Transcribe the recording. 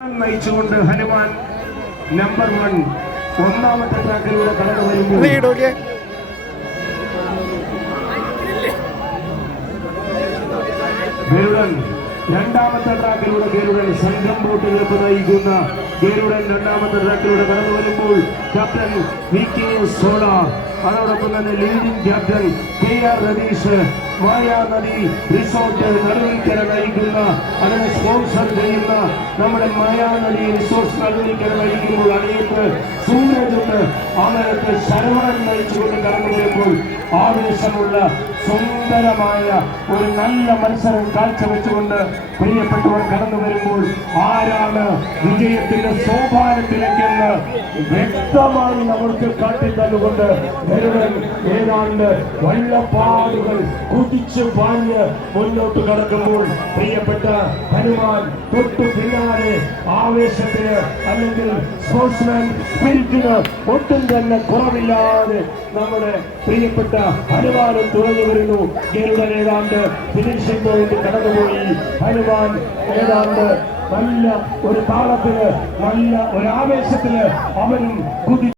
നയിച്ചുകൊണ്ട് Hanuman number 1 ഒന്നാമത്തെ ട്രാക്കിലൂടെ കടന്നു വരുമ്പോൾ ഗരുഡൻ രണ്ടാമത്തെ ട്രാക്കിലൂടെ ഗരുഡൻ സംഘം ബോട്ടുകൾക്ക് നയിക്കുന്ന ഗരുഡൻ രണ്ടാമത്തെ ട്രാക്കിലൂടെ കടന്നു വരുമ്പോൾ ക്യാപ്റ്റൻ വി.കെ. സോള, അതോടൊപ്പം തന്നെ leading captain K R. Ratheesh, Mayanadi resort Naduvilkara നയിക്കുന്ന അതിനെ സ്പോൺസർ ചെയ്യുന്ന നമ്മുടെ മായാനദി റിസോർട്ട് നടുവിൽക്കര നയിക്കുമ്പോൾ അണിയത്ത് സൂരജുണ്ട്, അങ്ങനത്തെ ശരവണൻ നയിച്ചുകൊണ്ട് കടന്നു വരുമ്പോൾ ആവേശമുള്ള സുന്ദരമായ ഒരു നല്ല മത്സരം കാഴ്ചവെച്ചുകൊണ്ട് പ്രിയപ്പെട്ടവർ കടന്നു വരുമ്പോൾ ആരാണ് വിജയത്തിന്റെ സോപാനത്തിലേക്കെന്ന് വ്യക്തമായി അവർക്ക് കാട്ടിത്തന്നുകൊണ്ട് ഗരുഡൻ ഏതാണ്ട് വള്ളപ്പാടുകൾ കുതിച്ചു പാഞ്ഞ് മുന്നോട്ട് കടക്കുമ്പോൾ പ്രിയപ്പെട്ട ഹനുമാൻ തൊട്ടു പിന്നാലെ ആവേശത്തിന് അല്ലെങ്കിൽ സ്പോർട്സ്മാൻ സ്പിരിറ്റിന് ഒട്ടും തന്നെ കുറവില്ലാതെ നമ്മുടെ പ്രിയപ്പെട്ട ഹനുമാനും തുറന്നു വരുന്നു. ഗരുഡൻ ഏതാണ്ട് ഫിനിഷിംഗ് പോയിന്റ് കടന്നുപോയി. ഹനുമാൻ ഏതാണ്ട് നല്ല ഒരു താളത്തില് നല്ല ഒരു ആവേശത്തില് അവനും കുതി